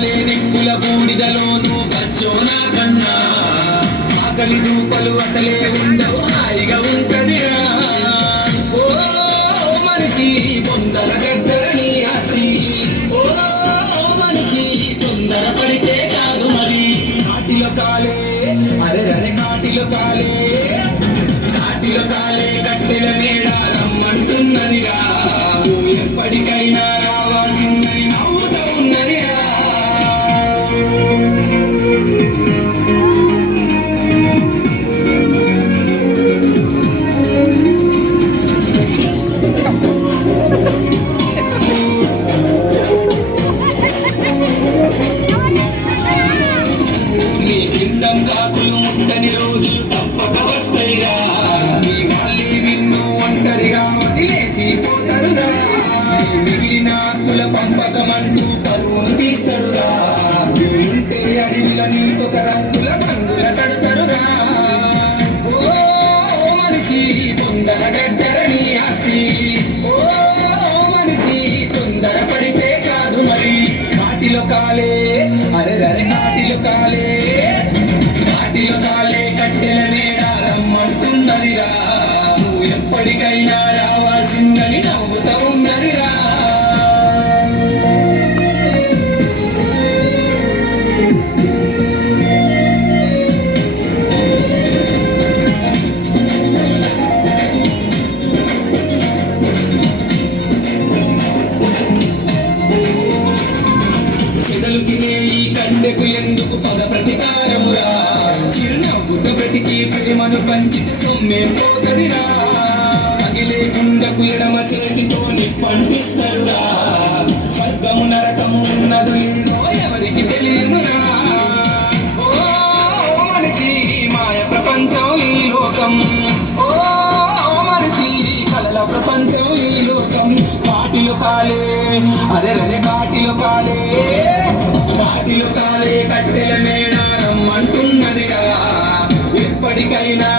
కాలే నిప్పుల బూడిదలోను బచ్చోనా కన్నా ఆకలి దూపలు అసలే ఉండవు హాయిగా ఉంటదిరా ఓ మనిషి పొందల గడ్డరని ఆస్తి ఓ మనిషి తొందర పడితే కాదు మరి కాటిలో కాలే అరే అరే కాటిలో కాలే కట్టెల మేడ రమ్మంటున్నదిరా నువ్వు ఎప్పటికైనా రావాల్సిందని నవ్వుతూ ఉన్నదిరా నీ కిందం కాకులు ముట్టని రోజులు తప్పక వస్తాయిరా మిగిలిన ఆస్తుల పంపకమంటూ పరువును తీస్తారురా వీరుంటే అడవిల నీకొక రంగుల పండుల కడతారురా ఓ మనిషి తొందర గడ్డరని ఆస్తి ఓ మనిషి తొందర పడితే కాదు మరి కాటిలో కాలే అరే అరే కాటిలో కాలే కట్టెల మేడ రమ్మంటున్నదిరా నువ్వు ఎప్పటికైనా రావాల్సిందని నవ్వుతా ఉన్నదిరా చెదలు తినే ఈ కండెకు ఎందుకు పద ప్రతికారమురా చిరునవ్వుతో బ్రతికి ప్రేమను పంచితే సొమ్మే పోతదిరా పగిలే గుండెకు ఎడమ చేతితో నిప్పంటిస్తారురా స్వర్గము నరకము ఉన్నదో లేదో ఎవరికి తెలియనురా ఓ మనిషి మాయ ప్రపంచం ఈ లోకం ఓ మనిషి కలల ప్రపంచం ఈ లోకం కాటిలో కాలే అరే అరే కాటిలో కాలే కట్టెల మేడ రమ్మంటున్నదిరా ఎప్పటికైనా